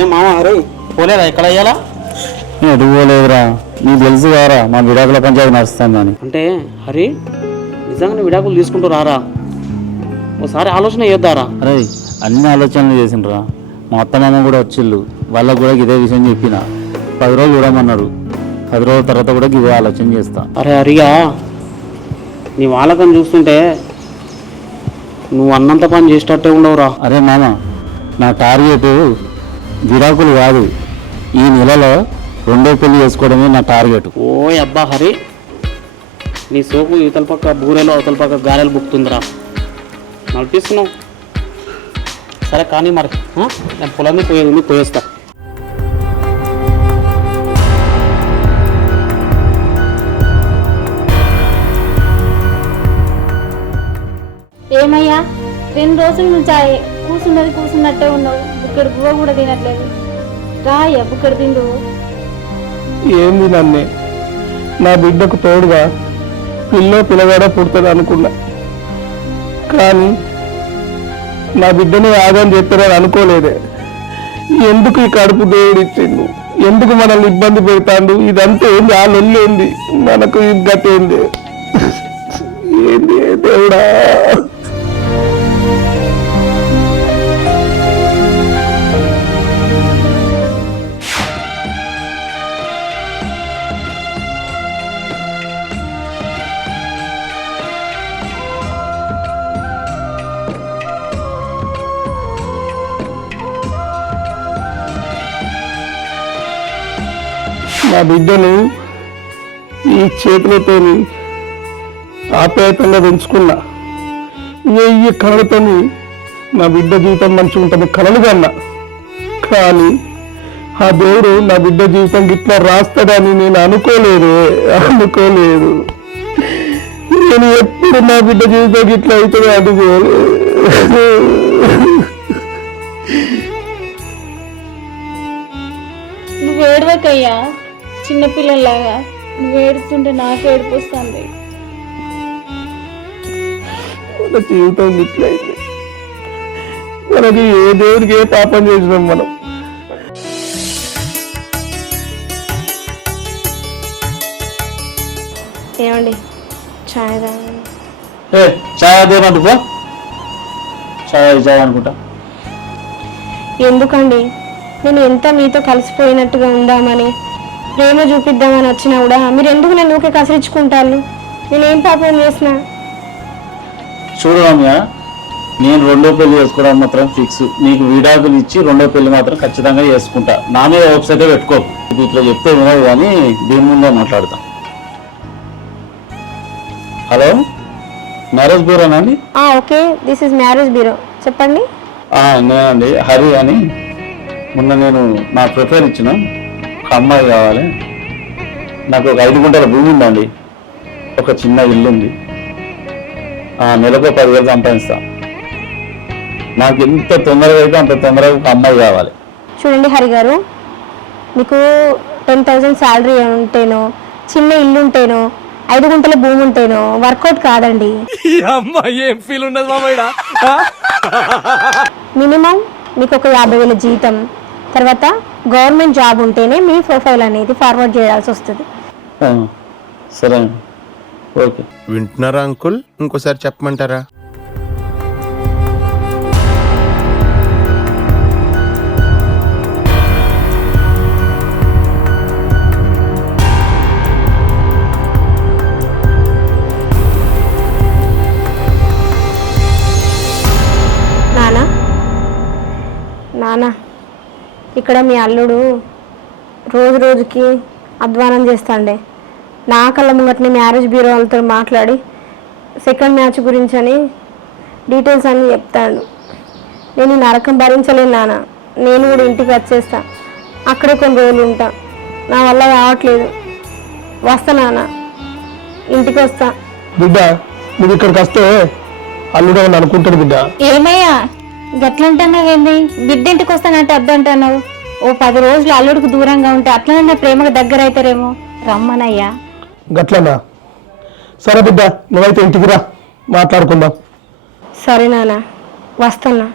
ఏం మామ అరే పోలేదా ఎక్కడ అయ్యాలా? ఎటు పోలేదురా, నీకు తెలుసు కారా మా విడాకుల పంచాయతీ నడుస్తుందని. అంటే హరి నిజంగానే విడాకులు తీసుకుంటూ రారా? ఒకసారి ఆలోచన చేద్దారా? అరే అన్ని ఆలోచనలు చేసిండ్రా. మా అత్తమామ కూడా వచ్చిళ్ళు, వాళ్ళకు కూడా ఇదే విషయం చెప్పిన. 10 రోజులు చూడమన్నారు. 10 రోజుల తర్వాత కూడా ఇదే ఆలోచన చేస్తా. అరే హరియా, నీ వాళ్ళకని చూస్తుంటే నువ్వు అన్నంత పని చేసేటట్టే ఉండవురా. అరే మామ, నా టార్గెట్ విడాకులు కాదు, ఈ నెలలో 2వ పెళ్లి చేసుకోవడమే నా టార్గెట్. ఓ అబ్బా హరి, నీ సోపు ఇవతల పక్క బూరెలో అవతల పక్క గారెలు బుక్తుందిరా, నడిపిస్తున్నావు. సరే కానీ మరి నేను పొలాన్ని పోయేది ఉంది, పోయేస్తా. ఏమయ్యా 2 రోజుల నుంచి కూర్చున్నట్టే ఉన్నావు, బుక్కడి పువ్వ కూడా తినట్లేదు. రాయ్యా బుక్కడి తిండు. ఏంది నన్నే నా బిడ్డకు తోడుగా పిల్లగాడ పుడుతుంది అనుకున్నా, కానీ నా బిడ్డని ఆగం చెప్తారని అనుకోలేదే. ఎందుకు ఈ కడుపు దేవుడు ఇచ్చిండు, ఎందుకు మనల్ని ఇబ్బంది పెడతాడు? ఇదంతా ఏంది? ఆ లొల్లి ఏంది? మనకు ఈ గతి ఏంది? ఏంది దేవుడా? నా బిడ్డను ఈ చేతులతో ఆప్యాయతంగా పెంచుకున్నా, 1000 కళలతో నా బిడ్డ జీవితం మంచిగా ఉంటుంది కలలు కన్నా. కానీ ఆ దేవుడు నా బిడ్డ జీవితం గిట్లా రాస్తాడని నేను అనుకోలేదు. నేను ఎప్పుడు నా బిడ్డ జీవితం గిట్లా అవుతుందో అనుకోలేదు. నువ్వు ఏడవకయ్యా, చిన్నపిల్లలాగా నువ్వు ఏడుస్తుంటే నాకు ఏడుపు వస్తుంది. మన జీవితం ఇట్లయింది. మనకి ఏ దేవుడికి ఏ పాపం చేసినాం మనం? ఏమండి ఛాయ్ చాయ్ అదేమంటు పో, చాయ్ అనుకుంటా. ఎందుకండి, నేను ఎంత మీతో కలిసిపోయినట్టుగా ఉందామని ప్రేమ చూపిద్దామని వచ్చినా కూడా మీరు ఎందుకు నన్ను ఊకే కసిరించుకుంటారు? నేనేం పాపం చేసినా? చూడు రమ్య, నేను 2వ పెళ్లి చేసుకోవడం మాత్రం ఫిక్స్. నీకు విడాకులు ఇచ్చి 2వ పెళ్లి మాత్రం ఖచ్చితంగా చేసుకుంటా. నా మీద హోప్స్ అయితే పెట్టుకో. ఇట్లా చెప్తే వినదు కానీ దీని ముందే మాట్లాడతాం. హలో, మ్యారేజ్ బ్యూరోనా అండి? Okay, this is marriage bureau, చెప్పండి. నేనండి హరి అని. మొన్న నేను నా ప్రిఫర్ ఇచ్చిన ఒక అమ్మాయి కావాలి. నాకు ఒక 5 గుంటల భూమి ఉందండి, ఒక చిన్న ఇల్లు ఉంది, నెలకు 10,000 సంపాదిస్తా. నాకు ఎంత తొందరగా అయితే అంత తొందరగా ఒక అమ్మాయి కావాలి. చూడండి హరి గారు, మీకు 10,000 శాలరీ ఉంటేనో, చిన్న ఇల్లు ఉంటేనో, 5 గుంటల భూమి ఉంటేనో వర్కౌట్ కాదండి. మినిమం మీకు ఒక 50,000 జీతం, తర్వాత గవర్నమెంట్ జాబ్ ఉంటేనే మీ ప్రొఫైల్ అనేది ఫార్వర్డ్ చేయాల్సి వస్తుంది. సరే ఓకే. వింటున్నారా అంకుల్? ఇంకోసారి చెప్పమంటారా? నానా, ఇక్కడ మీ అల్లుడు రోజుకి అధ్వానం చేస్తాండే. నా కళ్ళ ముంగట్ని మ్యారేజ్ బ్యూరో వాళ్ళతో మాట్లాడి సెకండ్ మ్యాచ్ గురించి అని డీటెయిల్స్ అన్నీ చెప్తాడు. నేను ఈ నరకం భరించలేను నాన్న. నేను కూడా ఇంటికి వచ్చేస్తా, అక్కడే కొన్ని రోజులు ఉంటా. నా వల్ల కావట్లేదు. వస్తా నాన్న, ఇంటికి వస్తా. బిడ్డ నువ్వు ఇక్కడికి వస్తే అల్లుడు అని అనుకుంటాడు. బిడ్డ ఏమయ్యా గట్లంటున్నావేంది? బిడ్డ ఇంటికి వస్తానంటే అద్దంటున్నావు. ఓ 10 రోజులు అల్లుడికి దూరంగా ఉంటే అట్లనే ప్రేమకు దగ్గర అవుతారేమో. రమ్మనయ్యా. గట్లనా? సరే బిడ్డ, నువ్వైతే ఇంటికి రా, మాట్లాడుకుందాం. సరే నాన్న, వస్తున్నా.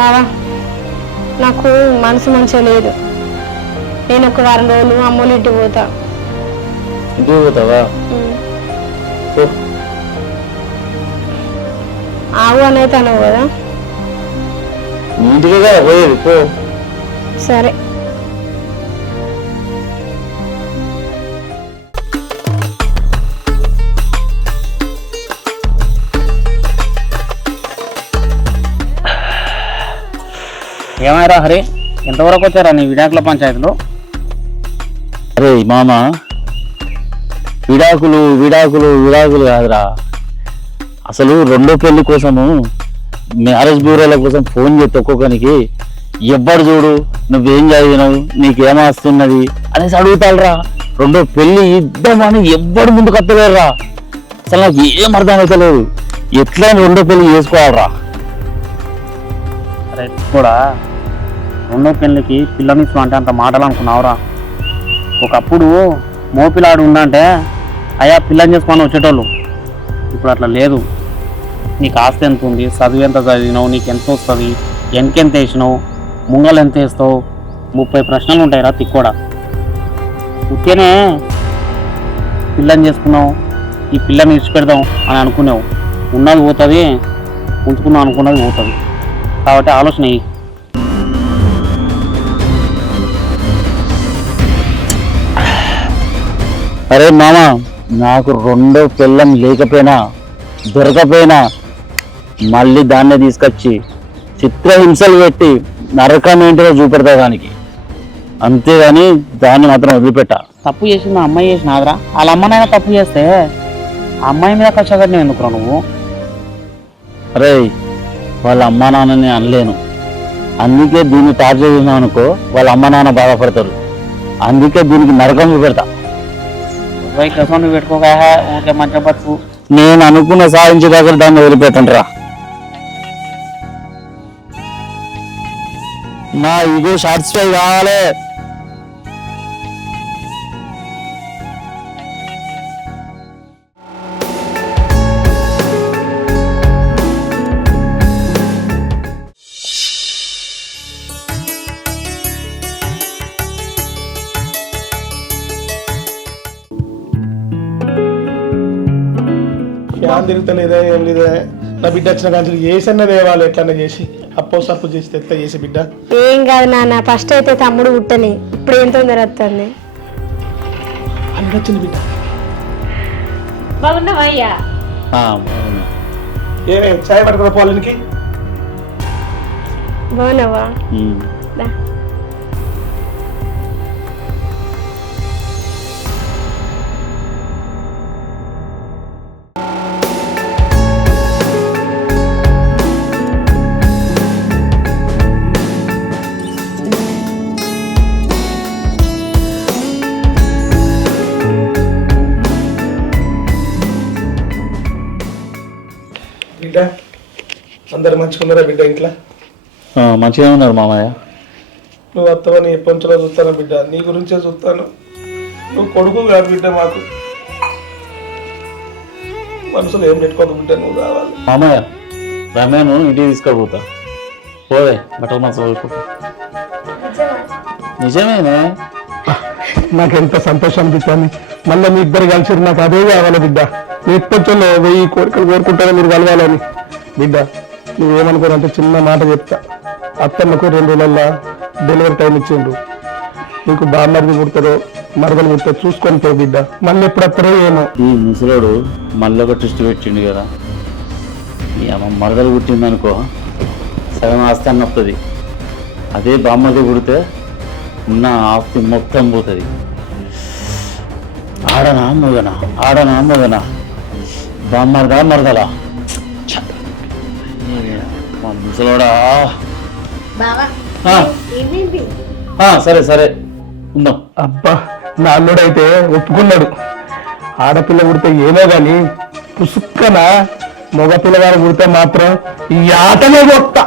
బావా నాకు మనసు మంచిగా లేదు. నేను ఒక వారం రోజులు అమ్మోళ్ళ ఇంటికి పోతా. ఇంటికి పోతావా? పో. ఆవు అనేది అనవు కదా? నీ ఇంటికి కదా పోయేది, పో. సరే. ఏమైరా హరి, ఎంతవరకు వచ్చారా నీ విడాకుల పంచాయతీలో? అరే మామ, విడాకులు విడాకులు విడాకులు కాదురా, అసలు రెండో పెళ్లి కోసము మ్యారేజ్ బ్యూరోల కోసం ఫోన్ చేస్తే ఒక్కొక్కరికి ఎవ్వడు చూడు నువ్వేం చదివినావు, నీకేమొస్తున్నది అనేసి అడుగుతాడురా. రెండో పెళ్లి ఇద్దామని ఎవ్వడు ముందుకు వస్తలేరురా. అసలు నాకు ఏం అర్థం అవుతలేదు, ఎట్లా రెండో పెళ్లి చేసుకోవాలరా. అరే కూడా రెండో పెళ్ళికి పిల్లనిచ్చు అంటే అంత మాటలు అనుకున్నావురా. ఒకప్పుడు మోపిలాడు ఉందంటే అయ్యా పిల్లని చేసుకొని వచ్చేటోళ్ళు. ఇప్పుడు అట్లా లేదు. నీకు ఆస్తి ఎంత ఉంది, చదువు ఎంత చదివినావు, నీకు ఎంత వస్తుంది, వెనకెంత వేసినావు, ముంగలు ఎంత వేస్తావు, 30 ప్రశ్నలు ఉంటాయిరా తిక్కోడా. ఉత్తేనే పిల్లని చేసుకున్నావు, ఈ పిల్లని ఇచ్చిపెడదాం అని అనుకున్నావు, ఉన్నది పోతుంది, ఉంచుకున్నావు అనుకున్నది పోతుంది. కాబట్టి ఆలోచన ఇయ్యి. అరే మామ, నాకు రెండో పిల్లం లేకపోయినా దొరకపోయినా మళ్ళీ దాన్నే తీసుకొచ్చి చిత్రహింసలు పెట్టి నరకం ఏంటిదో చూపెడతా దానికి, అంతేగాని దాన్ని మాత్రం వదిలిపెట్టా. తప్పు చేసింది అమ్మాయి చేసినాదిరా. వాళ్ళ అమ్మనైనా తప్పు చేస్తే ఆ అమ్మాయి మీద కష్టపడిన ఎందుకురా నువ్వు? అరే వాళ్ళ అమ్మా నాన్నని అనలేను, అందుకే దీన్ని టార్చర్ చేసినావు అనుకో వాళ్ళ అమ్మ నాన్న బాధపడతారు, అందుకే దీనికి నరకం చూపెడతా. నువ్వు పెట్టుకోగా ఊరికే మంచిగా బతుకు. నేను అనుకున్న సాధించే దగ్గర దాన్ని వదిలిపెట్టండి రా. నా ఇగో సాటిస్ఫై కావాలి. ఫ్యాన్ తిరుగుతలేదా ఏం లేదా? నా బిడ్డ వచ్చిన కానీ ఏసన్న దేవాలి ఎట్లన్నా చేసి అప్పో సప్పు చేసి తెత్త చేసి బిడ్డ. ఏం కాదు నాన్న, ఫస్ట్ అయితే తమ్ముడు పుట్టని, ఇప్పుడు ఏం తొందర వస్తుంది. అల్లుడు వచ్చింది బిడ్డ. బాగున్నావయ్యా? ఏమే చాయ్ పట్టుకున్న పోలనికి? బాగున్నావా? బిడ్డ అందరు మంచుకున్నారా బిడ్డ ఇంట్లో? మంచిగా ఉన్నారు మామయ్య. నువ్వు వస్తావని ఎప్పటిలో చూస్తాను బిడ్డ, నీ గురించే చూస్తాను. నువ్వు కొడుకు కాదు బిడ్డ, మాకు మనసులో ఏం పెట్టుకోదు బిడ్డ, నువ్వు కావాలి. మామయ్య రమ్యను ఇంటికి తీసుకుపోతా, పోదే బట్టలు మంచి చదువుకుంటా. నిజమేనే, నాకు ఎంత సంతోషం అనిపిస్తుంది. మళ్ళీ మీ ఇద్దరు కలిసి నాకు అదే కావాలి బిడ్డ. నీ ఎప్పటిలో 1000 కోరికలు కోరుకుంటారో మీరు కలవాలని. బిడ్డ నువ్వేమనుకోరంటే చిన్న మాట చెప్తా. అత్తమ్మకు 2 రోజుల్లో డెలివరీ టైం ఇచ్చిండు. నీకు బామ్మర్ది పుడతారో మరదలు పుడతారో చూసుకొని పో బిడ్డ. మళ్ళీ ఎప్పుడు వస్తారో ఏమో. ఈ ముసలోడు మళ్ళీ ఒక ట్విస్ట్ పెట్టిండు కదా, ఈ అమ్మ మరదలు పుట్టిందనుకో సగం ఆస్తి అన్న వస్తుంది, అదే బామ్మది పుడితే ఉన్న ఆస్తి మొత్తం పోతుంది. ఆడనా మగనా, ఆడనా మగనా, బామ్మర్దా మరదలా? మా ముసలోడా. సరే సరే ఉందాం. అబ్బా నా అల్లుడైతే ఒప్పుకున్నాడు. ఆడపిల్ల పుడితే ఏమో గాని పుసుక్కన మగ పిల్లగాడు పుడితే మాత్రం ఈ ఆటనే కొత్త.